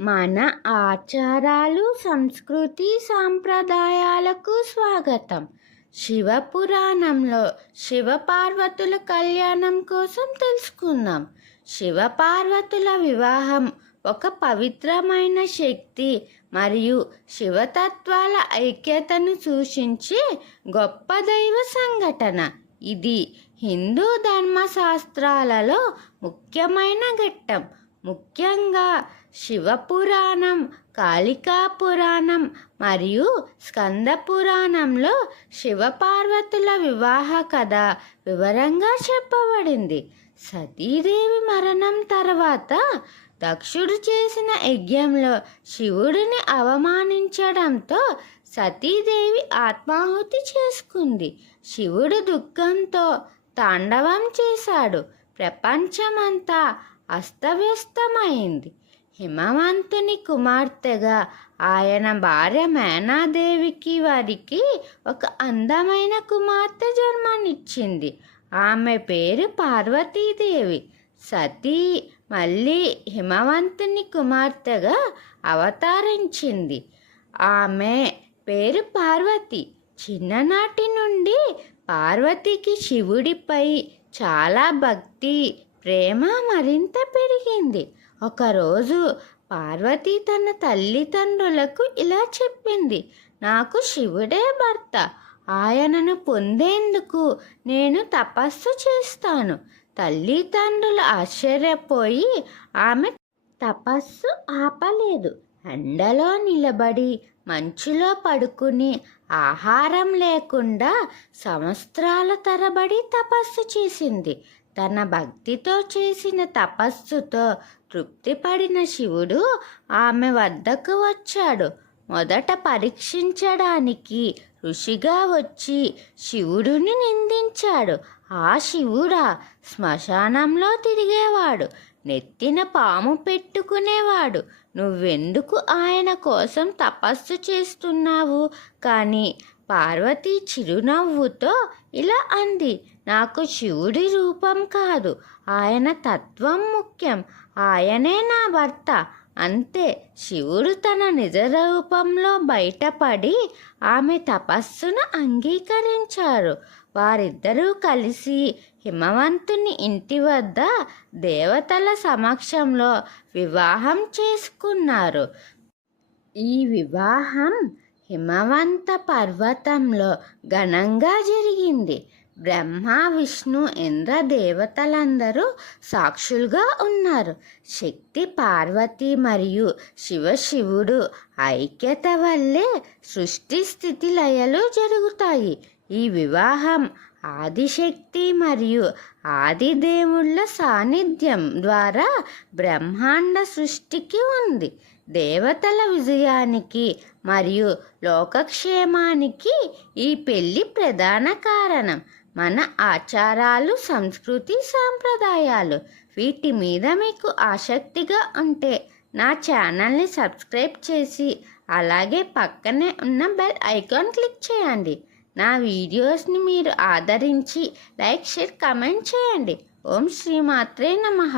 మన ఆచారాలు సంస్కృతి సాంప్రదాయాలకు స్వాగతం. శివపురాణంలో శివపార్వతుల కళ్యాణం కోసం తెలుసుకుందాం. శివపార్వతుల వివాహం ఒక పవిత్రమైన శక్తి మరియు శివతత్వాల ఐక్యతను సూచించే గొప్ప దైవ సంఘటన. ఇది హిందూ ధర్మశాస్త్రాలలో ముఖ్యమైన ఘట్టం. ముఖ్యంగా శివపురాణం కాళికా పురాణం మరియు స్కంద పురాణంలో శివపార్వతుల వివాహ కథ వివరంగా చెప్పబడింది. సతీదేవి మరణం తర్వాత దక్షుడు చేసిన యజ్ఞంలో శివుడిని అవమానించడంతో సతీదేవి ఆత్మాహుతి చేసుకుంది. శివుడు దుఃఖంతో తాండవం చేశాడు. ప్రపంచమంతా అస్తవ్యస్తమైంది. హిమవంతుని కుమార్తెగా ఆయన భార్య మేనాదేవికి వారికి ఒక అందమైన కుమార్తె జన్మనిచ్చింది. ఆమె పేరు పార్వతీదేవి. సతీ మళ్ళీ హిమవంతుని కుమార్తెగా అవతరించింది. ఆమె పేరు పార్వతి. చిన్ననాటి నుండి పార్వతికి శివుడిపై చాలా భక్తి ప్రేమ మరింత పెరిగింది. ఒకరోజు పార్వతి తన తల్లిదండ్రులకు ఇలా చెప్పింది. నాకు శివుడే భర్త. ఆయనను పొందేందుకు నేను తపస్సు చేస్తాను. తల్లిదండ్రులు ఆశ్చర్యపోయి ఆమె తపస్సు ఆపలేదు. ఎండలో నిలబడి మంచులో పడుకుని ఆహారం లేకుండా సంవత్సరాల తరబడి తపస్సు చేసింది. తన భక్తితో చేసిన తపస్సుతో తృప్తిపడిన శివుడు ఆమె వద్దకు వచ్చాడు. మొదట పరీక్షించడానికి ఋషిగా వచ్చి శివుడిని నిందించాడు. ఆ శివుడా శ్మశానంలో తిరిగేవాడు. నెత్తిన పాము పెట్టుకునేవాడు. నువ్వెందుకు ఆయన కోసం తపస్సు చేస్తున్నావు? కానీ పార్వతి చిరునవ్వుతో ఇలా అంది నాకు శివుడి రూపం కాదు ఆయన తత్వం ముఖ్యం ఆయనే నా భర్త. అంతే శివుడు తన నిజ రూపంలో బయటపడి ఆమె తపస్సును అంగీకరించారు. వారిద్దరూ కలిసి హిమవంతుని ఇంటి వద్ద దేవతల సమక్షంలో వివాహం చేసుకున్నారు. ఈ వివాహం హిమవంత పర్వతంలో ఘనంగా జరిగింది. బ్రహ్మ విష్ణు ఇంద్ర దేవతలందరూ సాక్షులుగా ఉన్నారు. శక్తి పార్వతి మరియు శివశివుడు ఐక్యత వల్లే సృష్టి స్థితి లయలు జరుగుతాయి. ఈ వివాహం ఆదిశక్తి మరియు ఆదిదేవుళ్ళ సాన్నిధ్యం ద్వారా బ్రహ్మాండ సృష్టికి ఉంది. దేవతల విజయానికి మరియు లోకక్షేమానికి ఈ పెళ్ళి ప్రధాన కారణం. మన ఆచారాలు సంస్కృతి సాంప్రదాయాలు వీటి మీద మీకు ఆసక్తిగా ఉంటే నా ఛానల్ని సబ్స్క్రైబ్ చేసి అలాగే పక్కనే ఉన్న బెల్ ఐకాన్ క్లిక్ చేయండి. నా వీడియోస్ని మీరు ఆదరించి లైక్ షేర్ కమెంట్ చేయండి. ఓం శ్రీమాత్రే నమః.